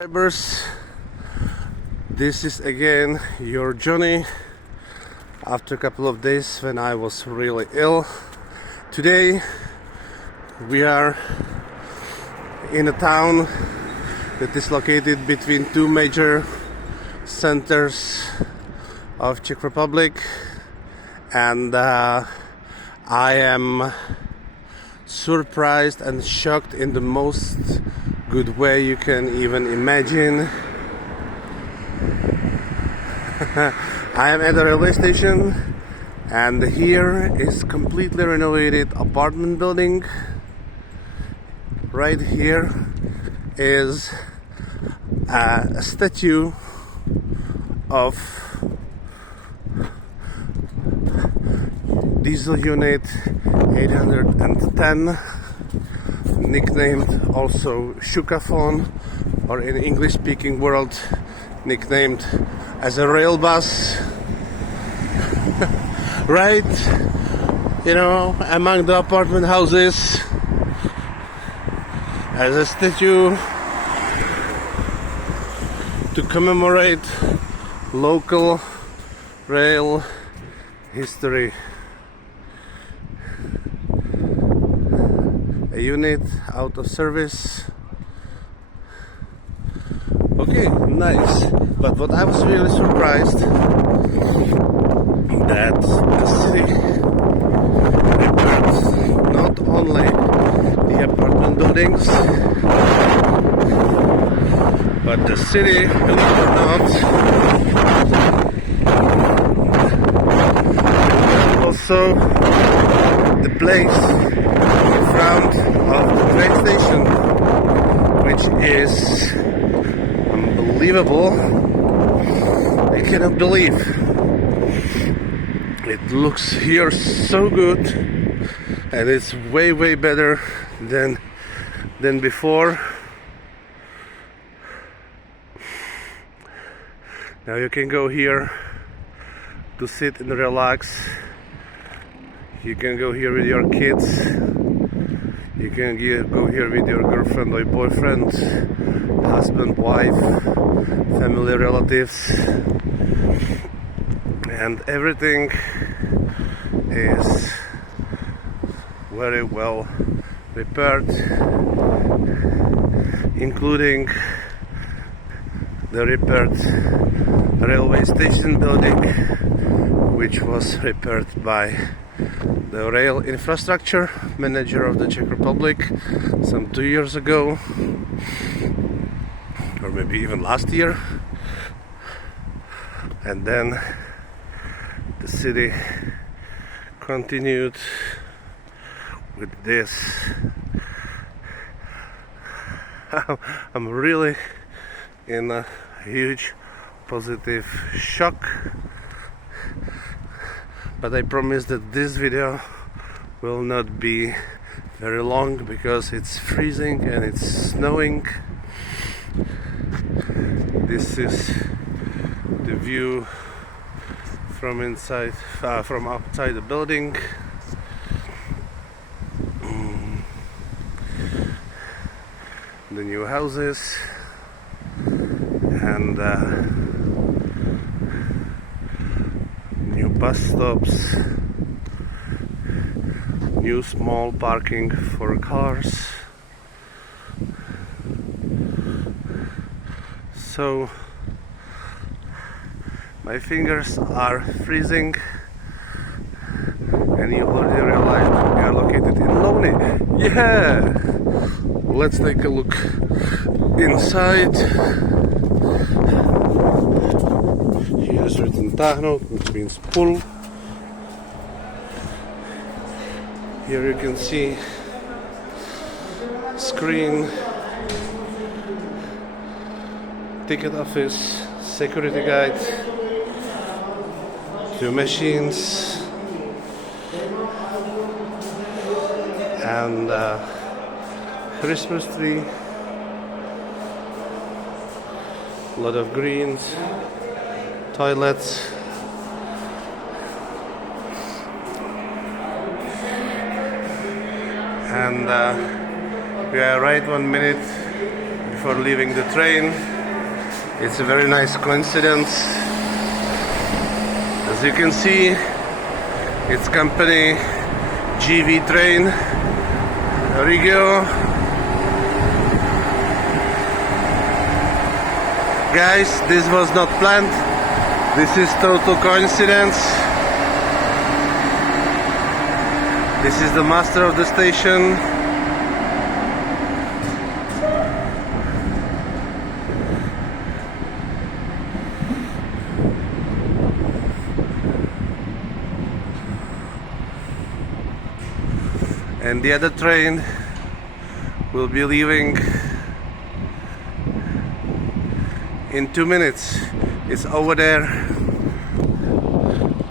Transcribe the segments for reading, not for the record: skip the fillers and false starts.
Subscribers, this is again your Johnny after a couple of days when I was really ill. Today we are in a town that is located between two major centers of Czech Republic, and I am surprised and shocked in the most good way you can even imagine. I am at the railway station, and here is completely renovated apartment building. Right here is a statue of diesel unit 810, nicknamed also Shukaphone, or in English speaking world nicknamed as a rail bus. Right, among the apartment houses as a statue to commemorate local rail history. A unit out of service. Okay, nice. But what I was really surprised, that the city repaired not only the apartment buildings, but the city, believe it or not, also the place in front of the train station, which is unbelievable. I cannot believe it looks here so good, and it's way better than before. Now you can go here to sit and relax. You can go here with your kids. You can go here with your girlfriend or boyfriend, husband, wife, family, relatives, and everything is very well repaired, including the repaired railway station building, which was repaired by the rail infrastructure manager of the Czech Republic some 2 years ago, or maybe even last year. And then the city continued with this. I'm really in a huge positive shock, but I promise that this video will not be very long because it's freezing and it's snowing. This is the view from inside, from outside the building. The new houses and new bus stops, new small parking for cars. So my fingers are freezing, and you already realized we are located in LOUNY. Yeah! Let's take a look inside. Here is written táhnout, which means pull. Here you can see screen, ticket office, security guide, two machines, and Christmas tree, a lot of greens, toilets, and we are right 1 minute before leaving the train. It's a very nice coincidence. As you can see, it's company GV train, Regio. Guys, this was not planned. This is total coincidence. This is the master of the station. And the other train will be leaving in 2 minutes. It's over there.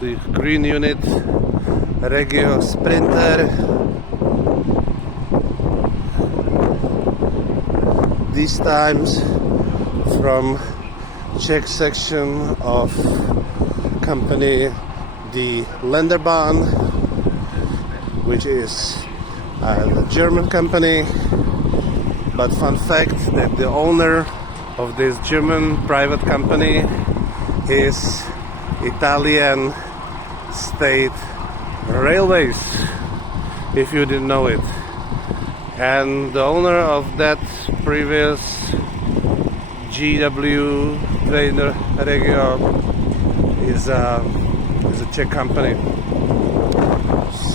The green unit, Regio Sprinter. These times from Czech section of company the Länderbahn, which is a German company. But fun fact that the owner of this German private company is Italian State Railways, if you didn't know it. And the owner of that previous GW train Regio is a Czech company.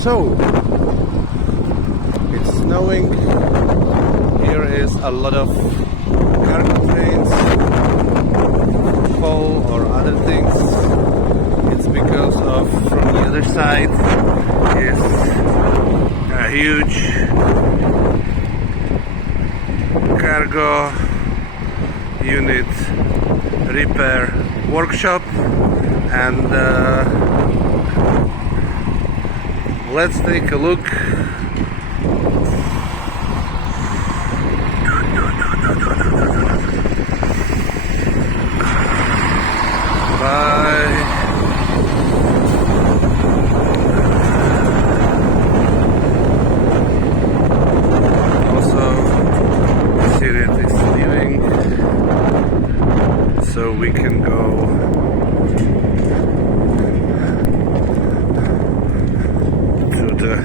So it's snowing. Here is a lot of cargo trains, coal or other things. It's because of from the other side is a huge cargo unit repair workshop, and let's take a look. Bye. Also, Syria is leaving, so we can go to the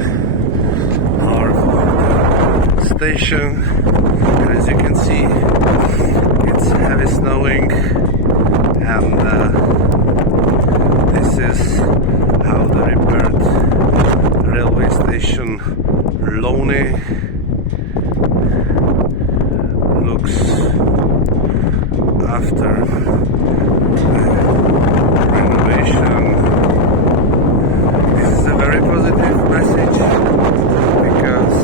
heart of the station. And as you can see, it's heavy snowing, and this is how the repaired railway station LOUNY looks after renovation. This is a very positive message because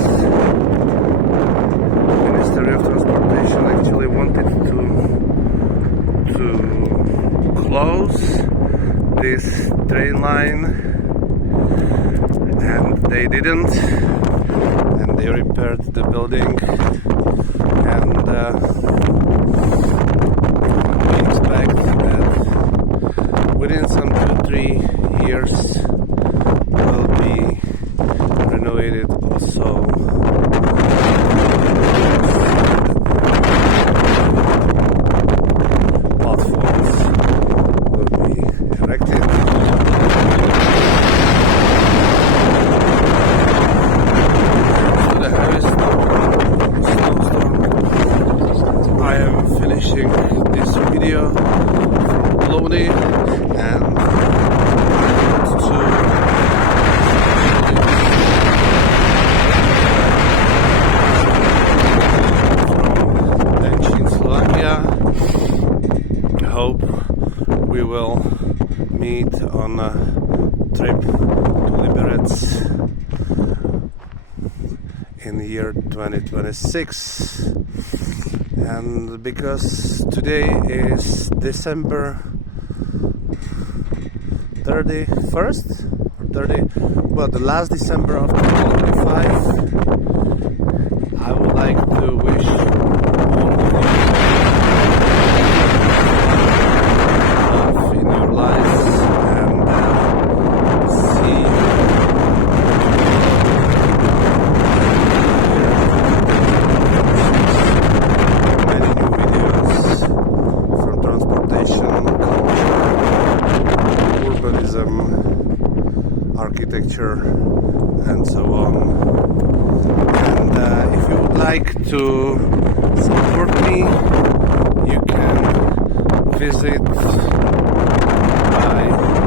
the Ministry of Transportation actually wanted to close this train line, and they didn't, and they repaired the building, and we expect that within some 2-3 years will be renovated also. Platforms will be erected. The heaviest snowstorm. I am finishing this video from LOUNY, and hope we will meet on a trip to Liberec in the year 2026. And because today is December 31st or 30, well, the last December of 2025, I would like to wish all of you in your lives, and see many architecture and so on. And if you would like to support me, you can visit my